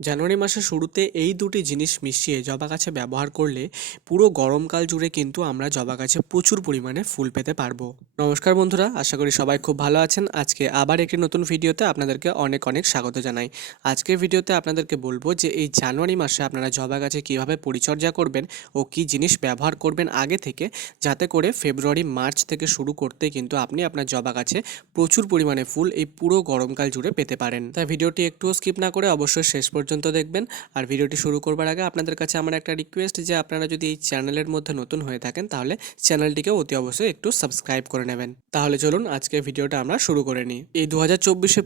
জানুয়ারি মাসের শুরুতে এই দুটি জিনিস মিশিয়ে জবা গাছে ব্যবহার করলে পুরো গরমকাল জুড়ে কিন্তু আমরা জবা গাছে প্রচুর পরিমাণে ফুল পেতে পারব। নমস্কার বন্ধুরা, আশা করি সবাই খুব ভালো আছেন। আজকে আবার একটি নতুন ভিডিওতে আপনাদেরকে অনেক অনেক স্বাগত জানাই। আজকের ভিডিওতে আপনাদেরকে বলব যে এই জানুয়ারি মাসে আপনারা জবা গাছে কীভাবে পরিচর্যা করবেন ও কি জিনিস ব্যবহার করবেন আগে থেকে, যাতে করে ফেব্রুয়ারি, মার্চ থেকে শুরু করতে কিন্তু আপনি আপনার জবা গাছে প্রচুর পরিমাণে ফুল এই পুরো গরমকাল জুড়ে পেতে পারেন। তাই ভিডিওটি একটুও স্কিপ না করে অবশ্যই শেষ পর্যন্ত দেখবেন। আর ভিডিওটি শুরু করবার আগে আপনাদের কাছে আমার একটা রিকোয়েস্ট যে আপনারা যদি এই চ্যানেলের মধ্যে নতুন হয়ে থাকেন তাহলে চ্যানেলটিকে অতি অবশ্যই একটু সাবস্ক্রাইব করে নেবেন। তাহলে চলুন আজকে ভিডিওটা আমরা শুরু করে নিই। এই দু হাজার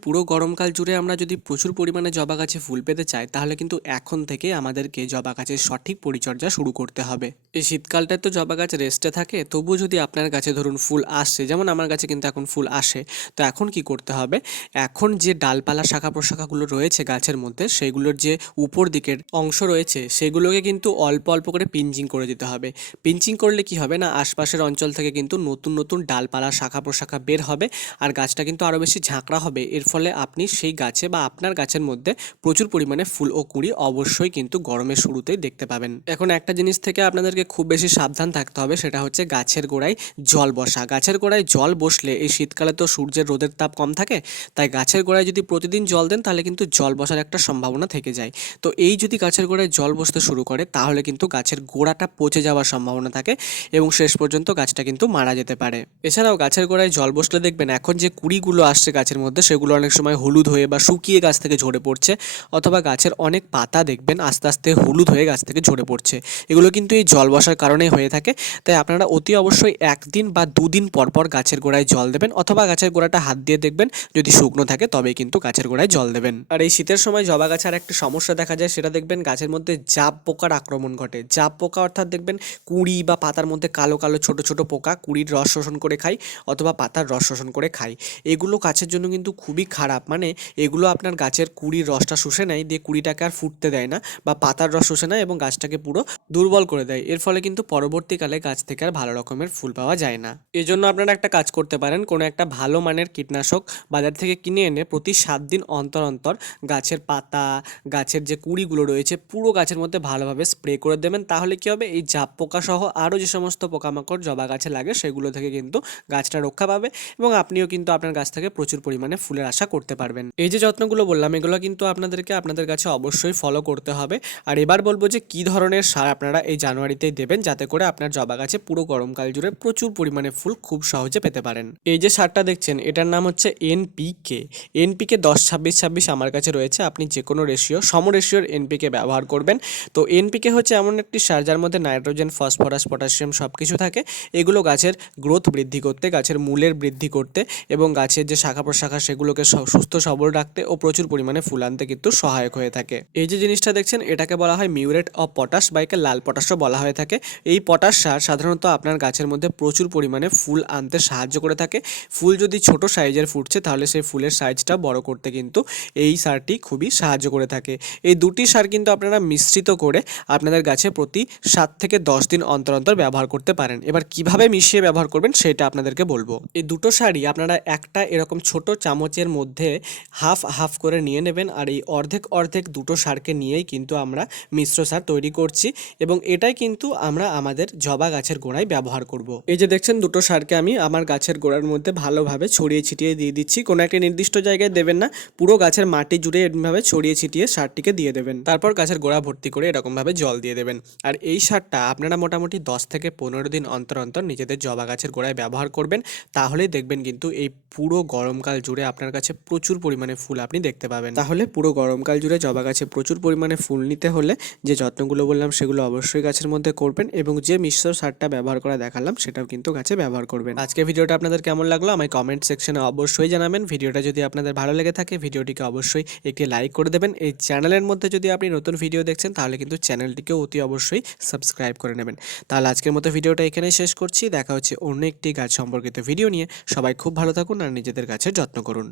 পুরো গরমকাল জুড়ে আমরা যদি প্রচুর পরিমাণে জবা গাছে ফুল পেতে চাই, তাহলে কিন্তু এখন থেকে আমাদেরকে জবা গাছের সঠিক পরিচর্যা শুরু করতে হবে। এই শীতকালটায় তো জবা গাছ রেস্টে থাকে, তবুও যদি আপনার গাছে ধরুন ফুল আসছে, যেমন আমার গাছে কিন্তু এখন ফুল আসে, তো এখন কি করতে হবে? এখন যে ডালপালা শাখা প্রশাখাগুলো রয়েছে গাছের মধ্যে সেগুলোর যে উপর দিকের অংশ রয়েছে, সেগুলোকে কিন্তু অল্প অল্প করে পিঞ্চিং করে দিতে হবে। পিঞ্চিং করলে কি হবে না, আশপাশের অঞ্চল থেকে কিন্তু নতুন নতুন ডালপালা শাখা প্রশাখা বের হবে আর গাছটা কিন্তু আরও বেশি ঝাঁকড়া হবে। এর ফলে আপনি সেই গাছে বা আপনার গাছের মধ্যে প্রচুর পরিমাণে ফুল ও কুঁড়ি অবশ্যই কিন্তু গরমের শুরুতেই দেখতে পাবেন। এখন একটা জিনিস থেকে আপনাদেরকে খুব বেশি সাবধান থাকতে হবে, সেটা হচ্ছে গাছের গোড়ায় জল বসা। গাছের গোড়ায় জল বসলে এই শীতকালে তো সূর্যের রোদের তাপ কম থাকে, তাই গাছের গোড়ায় যদি প্রতিদিন জল দেন, তাহলে কিন্তু জল বসার একটা সম্ভাবনা থেকে যায়। তো এই যদি গাছের গোড়ায় জল বসতে শুরু করে, তাহলে কিন্তু গাছের গোড়াটা পচে যাওয়ার সম্ভাবনা থাকে এবং শেষ পর্যন্ত গাছটা কিন্তু মারা যেতে পারে। এছাড়াও গাছের গোড়ায় জল বসলে দেখবেন এখন যে কুড়িগুলো আসছে গাছের মধ্যে, সেগুলো অনেক সময় হলুদ হয়ে বা শুকিয়ে গাছ থেকে ঝরে পড়ছে অথবা গাছের অনেক পাতা দেখবেন আস্তে আস্তে হলুদ হয়ে গাছ থেকে ঝরে পড়ছে। এগুলো কিন্তু এই জল বসার কারণেই হয়ে থাকে। তাই আপনারা অতি অবশ্যই একদিন বা দুদিন পর পর গাছের গোড়ায় জল দেবেন অথবা গাছের গোড়াটা হাত দিয়ে দেখবেন যদি শুকনো থাকে, তবেই কিন্তু গাছের গোড়ায় জল দেবেন। আর এই শীতের সময় জবা গাছে আর একটা সমস্যা দেখা যায়, সেটা দেখবেন গাছের মধ্যে জাপ পোকার আক্রমণ ঘটে। জাপ পোকা অর্থাৎ দেখবেন কুড়ি বা পাতার মধ্যে কালো কালো ছোট ছোট পোকা কুড়ির রস শোষণ করে খায় অথবা পাতার রস শোষণ করে খায়। এগুলো গাছের জন্য কিন্তু খুবই খারাপ। মানে এগুলো আপনার গাছের কুড়ির রসটা শুষে নেয়, দিয়ে কুড়িটাকে আর ফুটতে দেয় না বা পাতার রস শুষে নেয় এবং গাছটাকে পুরো দুর্বল করে দেয়। এর ফলে কিন্তু পরবর্তীকালে গাছ থেকে আর ভালো রকমের ফুল পাওয়া যায় না। এই জন্য আপনারা একটা কাজ করতে পারেন, কোনো একটা ভালো মানের কীটনাশক বাজার থেকে কিনে এনে প্রতি সাত দিন অন্তর অন্তর গাছের পাতা গাছের যে কুড়িগুলো রয়েছে, পুরো গাছের মধ্যে ভালোভাবে স্প্রে করে দেবেন। তাহলে কি হবে? এই জাপ পোকা সহ আরও যে সমস্ত পোকামাকড় জবা গাছে লাগে, সেগুলো থেকে কিন্তু গাছটা রক্ষা পাবে এবং আপনিও কিন্তু আপনার গাছ থেকে প্রচুর পরিমাণে ফুলের আশা করতে পারবেন। এই যে যত্নগুলো বললাম, এগুলো কিন্তু আপনাদেরকে আপনাদের কাছে অবশ্যই ফলো করতে হবে। আর এবার বলব যে, কি ধরনের সার আপনারা এই জানুয়ারিতেই দেবেন, যাতে করে আপনার জবা গাছে পুরো গরমকাল জুড়ে প্রচুর পরিমাণে ফুল খুব সহজে পেতে পারেন। এই যে সারটা দেখছেন, এটার নাম হচ্ছে এনপিকে এনপিকে দশ ছাব্বিশ ছাব্বিশ আমার কাছে রয়েছে। আপনি যে কোনো রেশিও সম রেশিওর এনপিকে ব্যবহার করবেন। তো এনপিকে হচ্ছে এমন একটি সার যার মধ্যে নাইট্রোজেন, ফসফরাস, পটাশিয়াম সব কিছু থাকে। এগুলো গাছের গ্রোথ বৃদ্ধি করতে, গাছের মূলের বৃদ্ধি করতে এবং গাছের যে শাখা প্রশাখা সেগুলোকে সুস্থ সবল রাখতে ও প্রচুর পরিমাণে ফুল আনতে কিন্তু সহায়ক হয়ে থাকে। এই যে জিনিসটা দেখছেন, এটাকে বলা হয় মিউরেট অফ পটাশ বা একে লাল পটাশও বলা হয়ে থাকে। এই পটাশ সার সাধারণত আপনার গাছের মধ্যে প্রচুর পরিমাণে ফুল আনতে সাহায্য করে থাকে। ফুল যদি ছোট সাইজের ফুটছে, তাহলে সেই ফুলের সাইজটা বড় করতে কিন্তু এই সারটি খুবই সাহায্য করে থাকে। এই দুটি সার কিন্তু আপনারা মিশ্রিত করে আপনাদের গাছে প্রতি সাত থেকে দশ দিন অন্তর অন্তর ব্যবহার করতে পারেন। এবার কীভাবে মিশিয়ে ব্যবহার করবেন সেটা আপনাদেরকে বলব। এই দুটো সারই আপনারা একটা এরকম ছোট চামচের মধ্যে হাফ হাফ করে নিয়ে নেবেন আর এই অর্ধেক অর্ধেক দুটো সারকে নিয়েই কিন্তু আমরা মিশ্র সার তৈরি করছি এবং এটাই কিন্তু আমরা আমাদের জবা গাছের গোড়ায় ব্যবহার করব। এই যে দেখছেন দুটো সারকে আমি আমার গাছের গোড়ার মধ্যে ভালোভাবে ছড়িয়ে ছিটিয়ে দিয়ে দিচ্ছি। কোনো একটি নির্দিষ্ট জায়গায় দেবেন না, পুরো গাছের মাটি জুড়ে এরকমভাবে ছড়িয়ে ছিটিয়ে সারটিকে দিয়ে দেবেন। তারপর গাছের গোড়া ভর্তি করে এরকমভাবে জল দিয়ে দেবেন। আর এই সারটা আপনারা মোটামুটি দশ থেকে পনেরো দিন অন্তর অন্তর নিজেদের জবা গাছের গোড়ায় ব্যবহার করবেন। তাহলেই দেখবেন কিন্তু এই পুরো গরমকাল জুড়ে আপনার কাছে প্রচুর পরিমাণে ফুল আপনি দেখতে পাবেন। তাহলে পুরো গরমকাল জুড়ে জবা গাছে প্রচুর পরিমাণে ফুল নিতে হলে যে যত্নগুলো বললাম সেগুলো অবশ্যই গাছের মধ্যে করবেন এবং যে মিশ্র সারটা ব্যবহার করা দেখালাম সেটাও কিন্তু গাছে ব্যবহার করবেন। আজকে ভিডিওটা আপনাদের কেমন লাগল আমায় কমেন্ট সেকশনে অবশ্যই জানাবেন। ভিডিওটা যদি আপনাদের ভালো লেগে থাকে, ভিডিওটিকে অবশ্যই একটি লাইক করে দেবেন। এই চ্যানেলের মধ্যে যদি আপনি নতুন ভিডিও দেখছেন, তাহলে কিন্তু চ্যানেলটিকেও অতি অবশ্যই সাবস্ক্রাইব করে নেবেন। তাহলে আজকের মতো ভিডিওটা এখানেই শেষ করছি। দেখা হচ্ছে অন্য একটি গাছ সম্পর্কিত ভিডিও নিয়ে। সবাই খুব ভালো থাকুন আর নিজেদের গাছের যত্ন করুন।